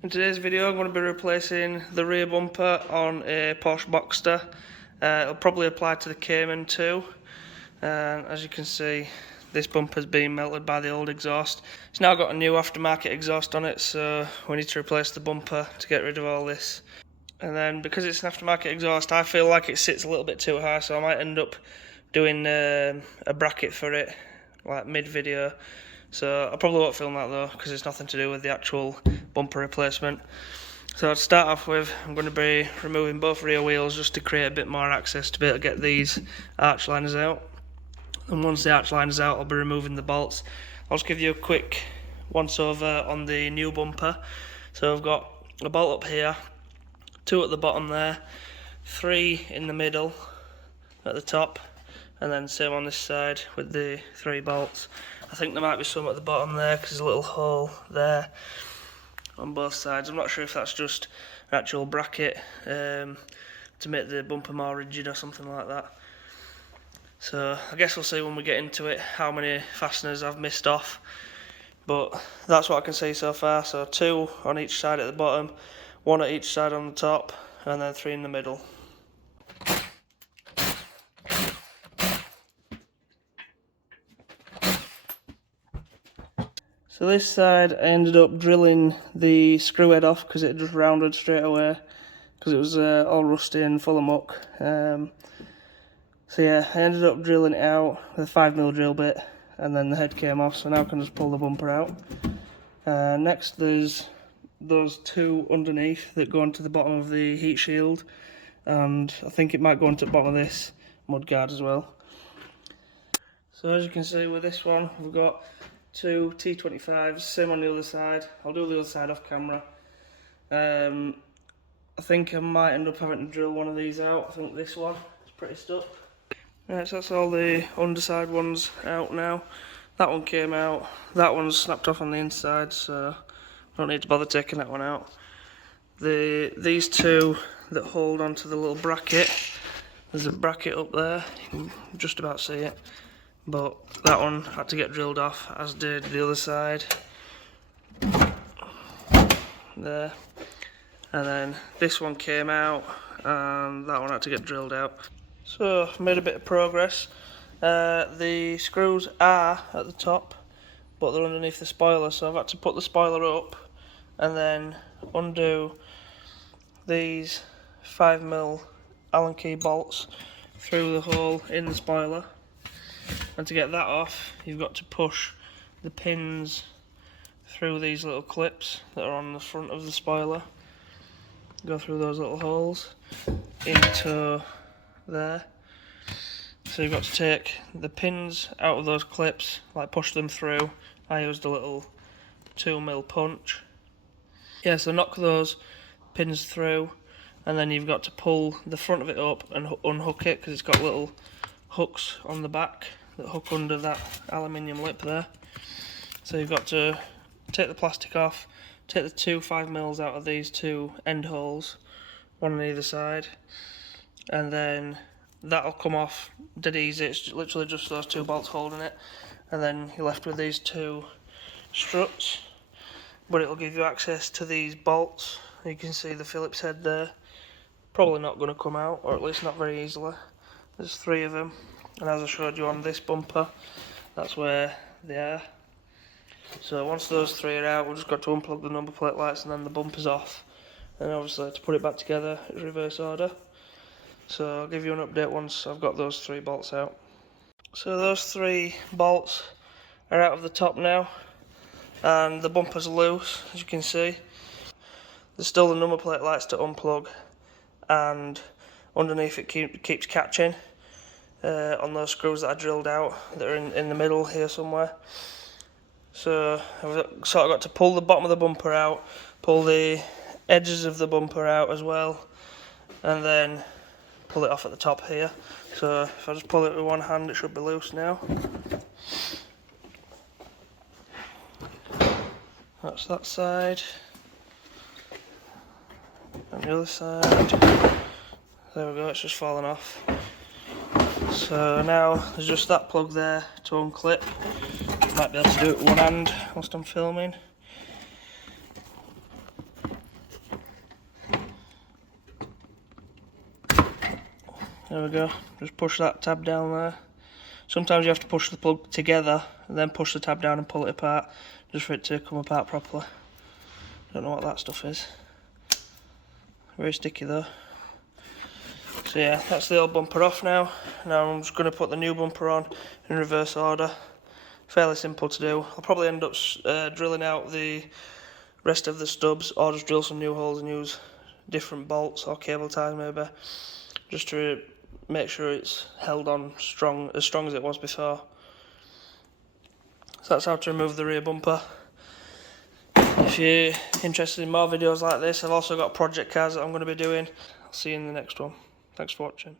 In today's video I'm going to be replacing the rear bumper on a Porsche Boxster. It'll probably apply to the Cayman too. As you can see, this bumper's been melted by the old exhaust. It's now got a new aftermarket exhaust on it, so we need to replace the bumper to get rid of all this. And then because it's an aftermarket exhaust, I feel like it sits a little bit too high, so I might end up doing a bracket for it, like mid-video. So I probably won't film that though, because it's nothing to do with the actual bumper replacement. So to start off with, I'm going to be removing both rear wheels just to create a bit more access to be able to get these arch liners out. And once the arch liner's out, I'll be removing the bolts. I'll just give you a quick once over on the new bumper. So I've got a bolt up here, 2 at the bottom there, 3 in the middle at the top, and then same on this side with the 3 bolts. I think there might be some at the bottom there because there's a little hole there on both sides. I'm not sure if that's just an actual bracket to make the bumper more rigid or something like that. So I guess we'll see when we get into it how many fasteners I've missed off, but that's what I can see so far. So 2 on each side at the bottom, 1 at each side on the top, and then 3 in the middle. So this side I ended up drilling the screw head off because it just rounded straight away because it was all rusty and full of muck. So yeah, I ended up drilling it out with a 5mm drill bit, and then the head came off, so now I can just pull the bumper out. Next there's those 2 underneath that go onto the bottom of the heat shield, and I think it might go onto the bottom of this mudguard as well. So as you can see with this one, we've got 2 T25s, same on the other side. I'll do the other side off camera. I think I might end up having to drill one of these out. I think this one is pretty stuck. Right, so that's all the underside ones out now. That one came out. That one's snapped off on the inside, so I don't need to bother taking that one out. These 2 that hold onto the little bracket, there's a bracket up there, you can just about see it. But that one had to get drilled off, as did the other side. There. And then this one came out, and that one had to get drilled out. So, I've made a bit of progress. The screws are at the top, but they're underneath the spoiler, so I've had to put the spoiler up, and then undo these 5mm Allen key bolts through the hole in the spoiler. And to get that off, you've got to push the pins through these little clips that are on the front of the spoiler. Go through those little holes into there. So you've got to take the pins out of those clips, like push them through. I used a little 2mm punch. Yeah, so knock those pins through, and then you've got to pull the front of it up and unhook it, because it's got little hooks on the back that hook under that aluminium lip there. So you've got to take the plastic off, take the 2 5mm out of these 2 end holes, one on either side, and then that'll come off dead easy. It's literally just those 2 bolts holding it, and then you're left with these 2 struts, but it'll give you access to these bolts. You can see the Phillips head there, probably not going to come out, or at least not very easily. There's 3 of them, and as I showed you on this bumper, that's where they are. So once those 3 are out, we've just got to unplug the number plate lights, and then the bumper's off. And obviously to put it back together, it's reverse order. So I'll give you an update once I've got those 3 bolts out. So those 3 bolts are out of the top now, and the bumper's loose, as you can see. There's still the number plate lights to unplug, and underneath it keeps catching on those screws that I drilled out that are in the middle here somewhere. So I've sort of got to pull the bottom of the bumper out, pull the edges of the bumper out as well, and then pull it off at the top here. So if I just pull it with one hand, it should be loose now. That's that side. And the other side. There we go, it's just fallen off. So now there's just that plug there to unclip. Might be able to do it with one hand whilst I'm filming. There we go, just push that tab down there. Sometimes you have to push the plug together and then push the tab down and pull it apart, just for it to come apart properly. Don't know what that stuff is. Very sticky though. So yeah, that's the old bumper off now. Now I'm just going to put the new bumper on in reverse order. Fairly simple to do. I'll probably end up drilling out the rest of the stubs, or just drill some new holes and use different bolts or cable ties maybe, just to make sure it's held on as strong as it was before. So that's how to remove the rear bumper. If you're interested in more videos like this, I've also got project cars that I'm going to be doing. I'll see you in the next one. Thanks for watching.